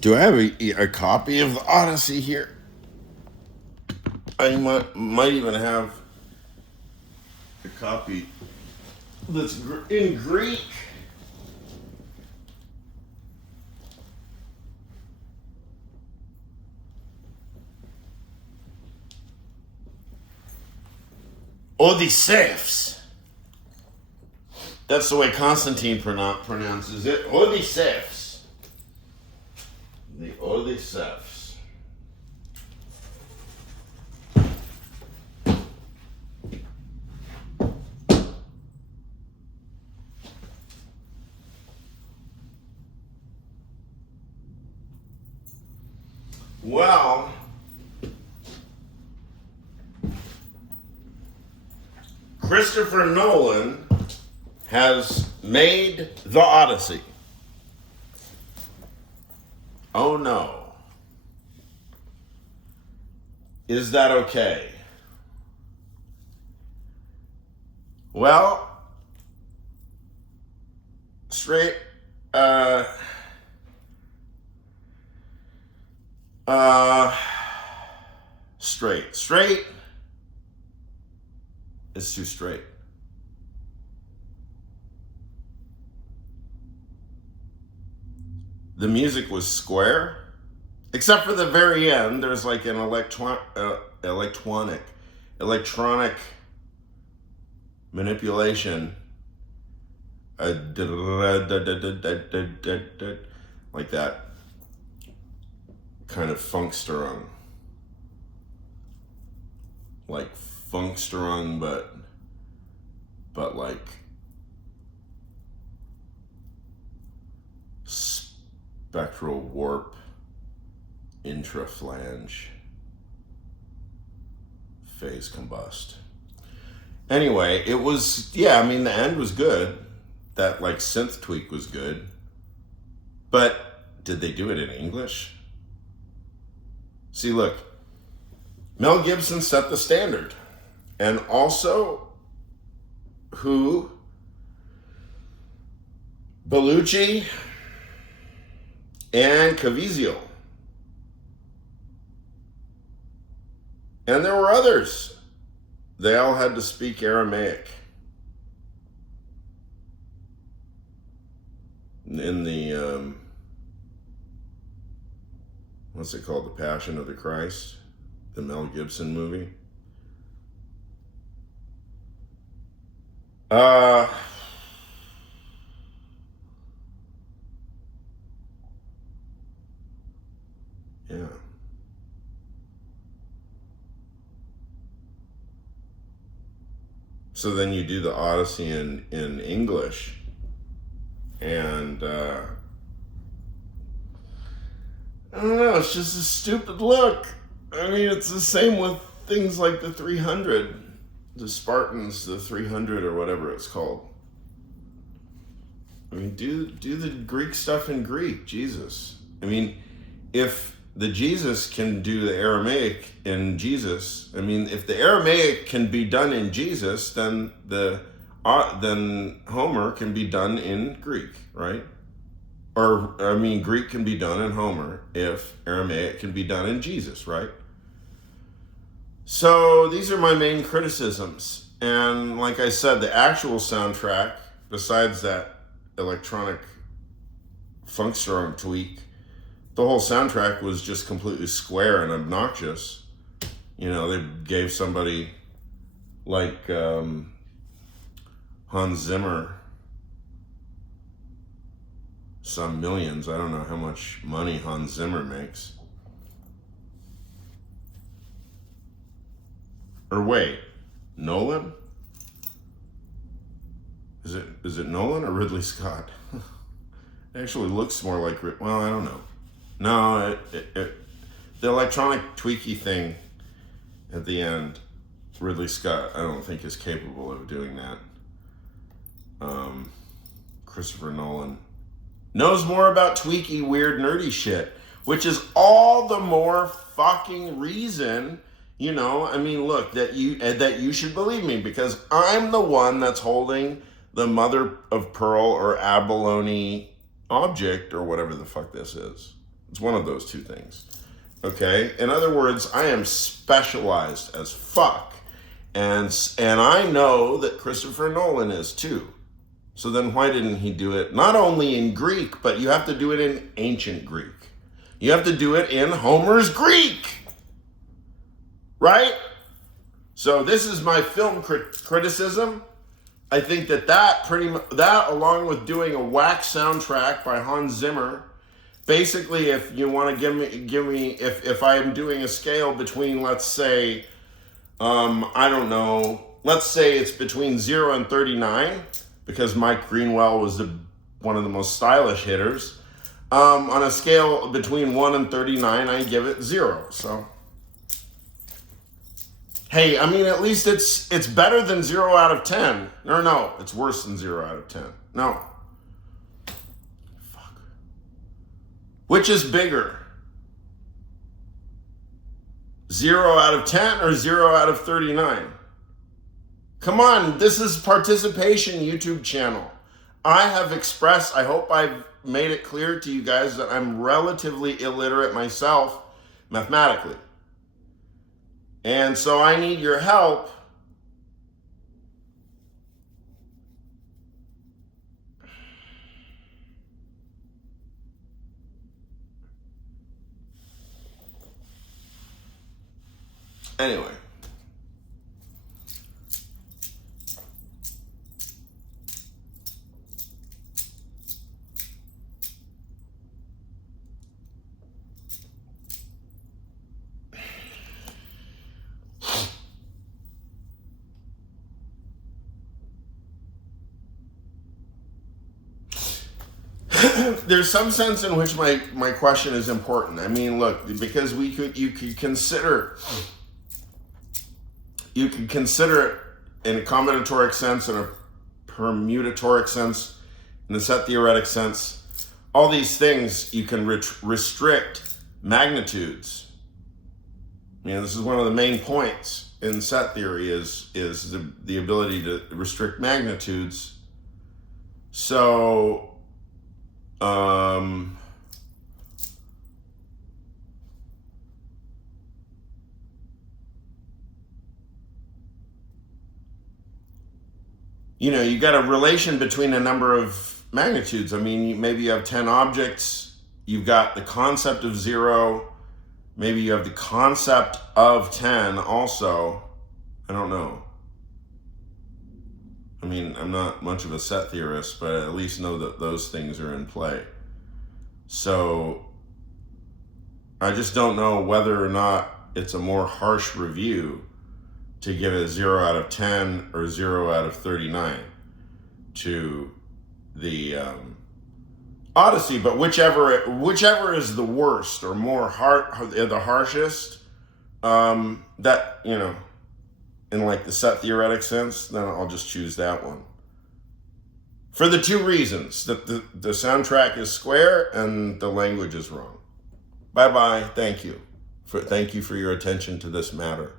Do I have a copy of the Odyssey here? I might even have a copy that's in Greek. Odysseus. That's the way Constantine pronounces it. Odysseus. The Odysseus. Well, Christopher Nolan has made the Odyssey. Oh no. Is that okay? Well, straight, straight is too straight. The music was square, except for the very end. There's like an electronic manipulation, like that kind of funksterung, like funksterung, but like spectral warp intraflange phase combust. Anyway, it was, yeah, I mean, the end was good. That like synth tweak was good. But did they do it in English? See, look, Mel Gibson set the standard. And also, who? Bellucci and Caviezel. And there were others. They all had to speak Aramaic. In the, what's it called? The Passion of the Christ? The Mel Gibson movie? Yeah. So then you do the Odyssey in English, and I don't know, it's just a stupid look. I mean, it's the same with things like the 300, the Spartans, the 300 or whatever it's called. I mean, do the Greek stuff in Greek, Jesus. I mean, if the Jesus can do the Aramaic in Jesus, I mean, if the Aramaic can be done in Jesus, then then Homer can be done in Greek, right? Or, I mean, Greek can be done in Homer if Aramaic can be done in Jesus, right? So these are my main criticisms. And like I said, the actual soundtrack, besides that electronic funksterung tweak, the whole soundtrack was just completely square and obnoxious. You know, they gave somebody like Hans Zimmer some millions. I don't know how much money Hans Zimmer makes. Or wait, Nolan? Is it Nolan or Ridley Scott? It actually looks more like, well, I don't know. No, the electronic tweaky thing at the end, Ridley Scott, I don't think is capable of doing that. Christopher Nolan knows more about tweaky, weird, nerdy shit, which is all the more fucking reason, you know, I mean, look, that you should believe me, because I'm the one that's holding the mother of pearl or abalone object or whatever the fuck this is. It's one of those two things. Okay? In other words, I am specialized as fuck. And I know that Christopher Nolan is too. So then why didn't he do it not only in Greek, but you have to do it in ancient Greek. You have to do it in Homer's Greek. Right? So this is my film criticism. I think that along with doing a whack soundtrack by Hans Zimmer, basically if you want to give me if I am doing a scale between, let's say, I don't know, let's say it's between 0 and 39, because Mike Greenwell was one of the most stylish hitters. On a scale between 1 and 39, I give it 0. So, hey, I mean, at least it's better than 0 out of 10. No, it's worse than 0 out of 10. No. Fuck. Which is bigger? 0 out of 10 or 0 out of 39? Come on, this is participation YouTube channel. I have expressed, I hope I've made it clear to you guys that I'm relatively illiterate myself mathematically. And so I need your help anyway. There's some sense in which my question is important. I mean, look, because you could consider it in a combinatoric sense, in a permutatoric sense, in a set theoretic sense. All these things you can restrict magnitudes. You know, this is one of the main points in set theory is the ability to restrict magnitudes. So you know, you got a relation between a number of magnitudes. I mean, maybe you have 10 objects, you've got the concept of 0, maybe you have the concept of 10 also. I don't know. I mean, I'm not much of a set theorist, but I at least know that those things are in play. So I just don't know whether or not it's a more harsh review to give it 0 out of 10 or 0 out of 39 to the Odyssey, but whichever is the worst or the harshest, that, you know, in like the set theoretic sense, then I'll just choose that one. For the two reasons, that the soundtrack is square and the language is wrong. Bye-bye. Thank you for your attention to this matter.